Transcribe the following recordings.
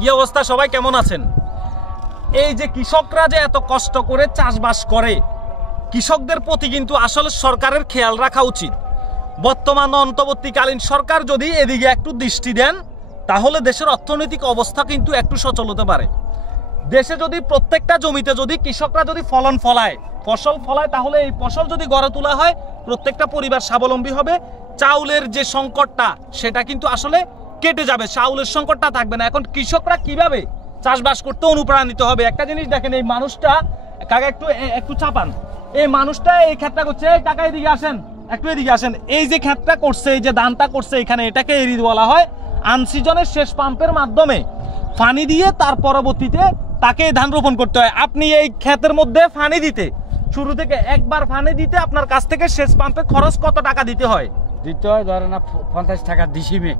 কি অবস্থা, সবাই কেমন আছেন? এই যে কৃষকরা যে এত কষ্ট করে চাষবাস করে, কৃষকদের প্রতি কিন্তু আসলে সরকারের খেয়াল রাখা উচিত। বর্তমান অন্তর্বর্তীকালীন সরকার যদি এদিকে একটু দৃষ্টি দেন তাহলে দেশের অর্থনৈতিক অবস্থা কিন্তু একটু সচল হতে পারে। দেশে যদি প্রত্যেকটা জমিতে যদি কৃষকরা যদি ফসল ফলায় তাহলে এই ফসল যদি গড়ে তোলা হয়, প্রত্যেকটা পরিবার স্বাবলম্বী হবে। চাউলের যে সংকটটা সেটা কিন্তু আসলে কেটে যাবে, চাউলের সংকটটা থাকবে না। এখন কৃষকরা কিভাবে চাষবাস করতে অনুপ্রাণিত হবে? একটা জিনিস দেখেন, এই মানুষটা, কাকা একটু চাপান, এই মানুষটা এই ক্ষেতটা করছে, কাকা এদিকে আসেন, একটু এদিকে আসেন। এই যে ক্ষেতটা করছে, এই যে ধানটা করছে, এখানে এটাকে এরিদ বলা হয়। আনসিজনের শেষ পাম্পের মাধ্যমে পানি দিয়ে তার পরবর্তীতে তাকে ধান রোপণ করতে হয়। আপনি এই ক্ষেতের মধ্যে পানি দিতে, শুরু থেকে একবার পানি দিতে আপনার কাছ থেকে শেষ পাম্পে খরচ কত টাকা দিতে হয়? ধরেন 50 টাকা ডিসিমে,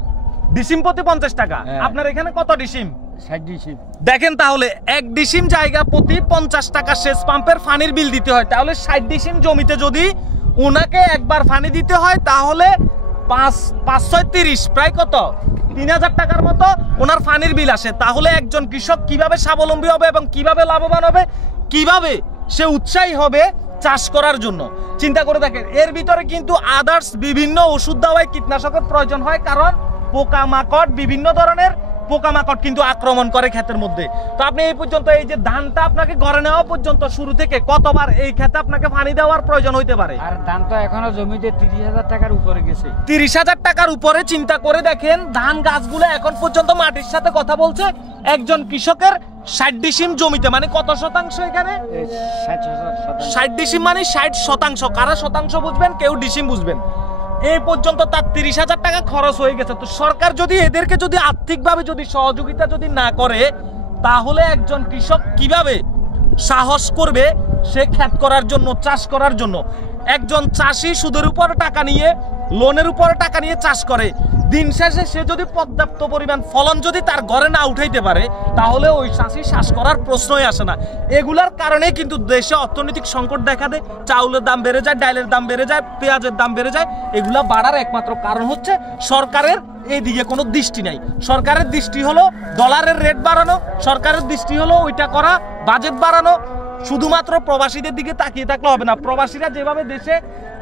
ডিসিম প্রতি 50 টাকা। আপনার এখানে কত ডিসিম? 60 ডিসিম। দেখেন, তাহলে এক ডিসিম জায়গা প্রতি 50 টাকা শেষ পাম্পের পানির বিল দিতে হয়। তাহলে 60 ডিসিম জমিতে যদি ওনাকে একবার পানি দিতে হয় তাহলে 5-6-30, প্রায় কত 3000 টাকার মতো ওনার পানির বিল আসে। তাহলে একজন কৃষক কিভাবে স্বাবলম্বী হবে এবং কিভাবে লাভবান হবে, কিভাবে সে উৎসাহী হবে চাষ করার জন্য, চিন্তা করে দেখেন। এর ভিতরে কিন্তু আদার্স বিভিন্ন ওষুধ দেওয়ায় কীটনাশকের প্রয়োজন হয়, কারণ পোকামাকড়, বিভিন্ন ধরনের পোকামাকড় কিন্তু আক্রমণ করে ক্ষেতের মধ্যে। তো আপনি এই পর্যন্ত, এই যে ধানটা আপনাকে ঘরে নেওয়া পর্যন্ত শুরু থেকে কতবার এই ক্ষেতে আপনাকে পানি দেওয়ার প্রয়োজন হইতে পারে? আর ধান তো এখনো জমিতে 30,000 টাকার উপরে গেছে। 30,000 টাকার উপরে। চিন্তা করে দেখেন, ধান গাছগুলো এখন পর্যন্ত মাটির সাথে কথা বলছে। একজন কৃষকের 60 ডিসিম জমিতে মানে কত শতাংশ? এখানে 60 ডিসিম মানে 60%। কারা শতাংশ বুঝবেন, কেউ ডিসিম বুঝবেন। এই পর্যন্ত তার 30,000 টাকা খরচ হয়ে গেছে। তো সরকার যদি এদেরকে যদি আর্থিকভাবে যদি সহযোগিতা যদি না করে, তাহলে একজন কৃষক কিভাবে সাহস করবে সে ক্ষেত করার জন্য, চাষ করার জন্য? একজন চাষি সুদের উপর টাকা নিয়ে, লোনের উপর টাকা নিয়ে চাষ করে, দিন শেষে সে যদি পর্যাপ্ত পরিমাণ ফলন যদি তার ঘরে না উঠাইতে পারে, তাহলে ওই চাষি চাষ করার প্রশ্নই আসে না। এগুলার কারণে কিন্তু দেশে অর্থনৈতিক সংকট দেখা দেয়, চাউলের দাম বেড়ে যায়, ডালের দাম বেড়ে যায়, পেঁয়াজের দাম বেড়ে যায়। এগুলা বাড়ার একমাত্র কারণ হচ্ছে সরকারের এইদিকে কোনো দৃষ্টি নাই। সরকারের দৃষ্টি হলো ডলারের রেট বাড়ানো, সরকারের দৃষ্টি হলো ওইটা করা, বাজেট বাড়ানো। শুধুমাত্র প্রবাসীদের দিকে তাকিয়ে থাকলে হবে না। প্রবাসীরা যেভাবে দেশে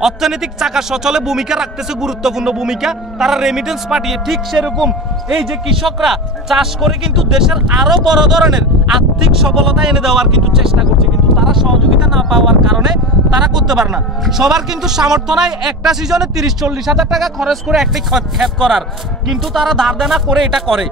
অর্থনৈতিক চাকা সচলে ভূমিকা রাখতেছে, গুরুত্বপূর্ণ ভূমিকা, তারা রেমিটেন্স পাঠিয়ে, ঠিক সেরকম এই যে কৃষকরা চাষ করে কিন্তু দেশের আরো বড় ধরনের আর্থিক সফলতা এনে দেওয়ার কিন্তু চেষ্টা করছে, কিন্তু তারা সহযোগিতা না পাওয়ার কারণে তারা করতে পারে না। সবার কিন্তু সামর্থ্য নাই একটা সিজনে 30-40 হাজার টাকা খরচ করে একটি ক্ষেত করার, কিন্তু তারা ধার দেনা করে এটা করে।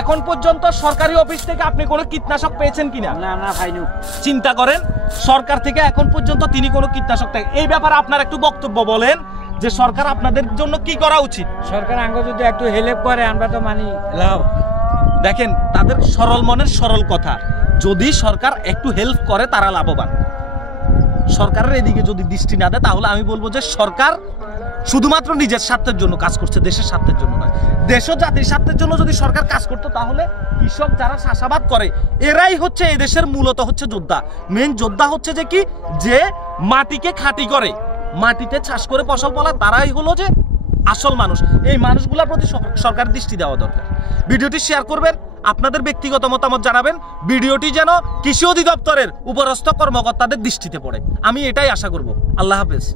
এখন পর্যন্ত সরকারি অফিস থেকে আপনি কোনো কীটনাশক পেয়েছেন কিনা? না পাইনি। চিন্তা করেন, সরকার থেকে এখন পর্যন্ত তিনি কোনো কীটনাশক দেয়। এই ব্যাপারে আপনার একটু বক্তব্য বলেন যে সরকার আপনাদের জন্য কি করা উচিত? সরকার আঙ্গ যদি একটু হেল্প করে আমরা তো মানি লাভ। দেখেন, তাদের সরল মনের সরল কথা, যদি সরকার একটু হেল্প করে তারা লাভবান। সরকারের এদিকে যদি দৃষ্টি না দেয় তাহলে আমি বলবো যে সরকার শুধুমাত্র নিজের স্বার্থের জন্য কাজ করছে, দেশের স্বার্থের জন্য নয়। দেশ ও জাতির স্বার্থের জন্য যদি সরকার কাজ করতো তাহলে কৃষক যারা চাষাবাদ করে এরাই হচ্ছে এই দেশের মূলত হচ্ছে যোদ্ধা। মেন যোদ্ধা হচ্ছে যে কি, যে মাটিকে খাঁটি করে, মাটিতে চাষ করে ফসল ফলা, তারাই হলো যে আসল মানুষ। এই মানুষগুলোর প্রতি সরকার দৃষ্টি দেওয়া দরকার। ভিডিওটি শেয়ার করবেন, আপনাদের ব্যক্তিগত মতামত জানাবেন। ভিডিওটি যেন কৃষি অধিদপ্তরের উপরস্থ কর্মকর্তাদের দৃষ্টিতে পড়ে, আমি এটাই আশা করব। আল্লাহ হাফেজ।